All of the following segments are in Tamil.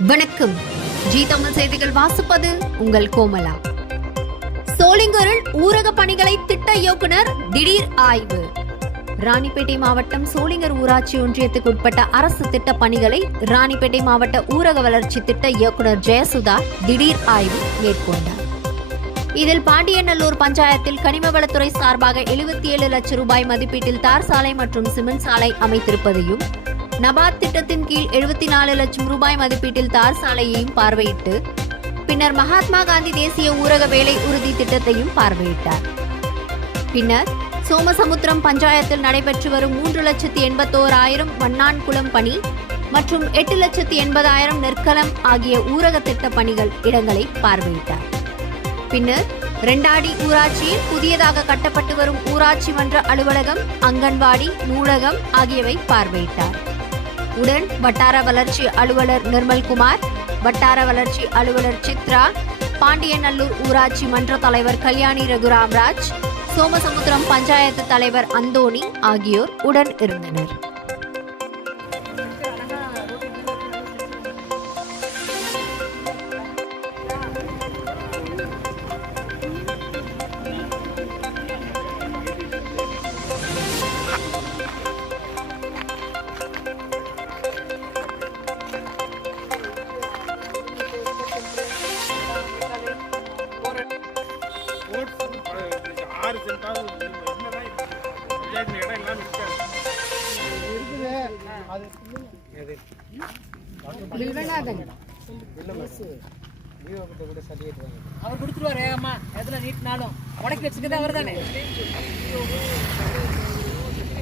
வணக்கம். ஜி தமிழ் செய்திகள் வாசிப்பது உங்கள் கோமலா. சோளிங்கரில் ஊரக பணிகளை திட்ட இயக்குனர் திடீர் ஆய்வு. ராணிப்பேட்டை மாவட்டம் சோளிங்கர் ஊராட்சி ஒன்றியத்துக்கு உட்பட்ட அரசு திட்ட பணிகளை ராணிப்பேட்டை மாவட்ட ஊரக வளர்ச்சி திட்ட இயக்குனர் ஜெயசுதா திடீர் ஆய்வு மேற்கொண்டார். இதில் பாண்டியநல்லூர் பஞ்சாயத்தில் கனிமவளத்துறை சார்பாக எழுபத்தி ஏழு லட்சம் ரூபாய் மதிப்பீட்டில் தார் சாலை மற்றும் சிமெண்ட் சாலை அமைத்திருப்பதையும் நபாத் திட்டத்தின் கீழ் எழுபத்தி நாலு லட்சம் ரூபாய் மதிப்பீட்டில் தார் சாலையையும் பார்வையிட்டு பின்னர் மகாத்மா காந்தி தேசிய ஊரக வேலை உறுதி திட்டத்தையும் பார்வையிட்டார். பின்னர் சோமசமுத்திரம் பஞ்சாயத்தில் நடைபெற்று வரும் மூன்று லட்சத்தி எண்பத்தோராயிரம் வண்ணான்குளம் பணி மற்றும் எட்டு லட்சத்தி எண்பதாயிரம் நெற்களம் ஆகிய ஊரக திட்ட பணிகள் இடங்களை பார்வையிட்டார். பின்னர் ரெண்டாடி ஊராட்சியில் புதியதாக கட்டப்பட்டு வரும் ஊராட்சி மன்ற அலுவலகம் அங்கன்வாடி நூலகம் ஆகியவை பார்வையிட்டார். உடன் வட்டார வளர்ச்சி அலுவலர் நிர்மல்குமார் வட்டார வளர்ச்சி அலுவலர் சித்ரா பாண்டியநல்லூர் ஊராட்சி மன்ற தலைவர் கல்யாணி ரகுராம்ராஜ் சோமசமுத்திரம் பஞ்சாயத்து தலைவர் அந்தோணி ஆகியோர் உடன் இருந்தனர். அவர் கொடுத்துருவாரு வேகமா எதுல நீட்டினாலும் உடக்கி வச்சுக்கிறது அவர் தானே?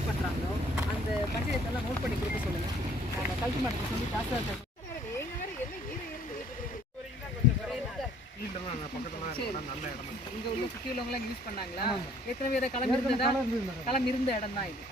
பண்றாங்களோ அந்த பஞ்சாயத்து எல்லாம் நோட் பண்ணி கொடுக்க சொல்லுங்க. கல்வி மாட்டத்தை சொல்லி காசு ஃபீல்டெல்லாம் நல்ல இடம் இங்க உள்ள சுத்தி உள்ளவங்க எல்லாம் யூஸ் பண்ணாங்களா எத்தனை பேரை களம் இருந்ததா களம் இருந்த இடம் தான் இது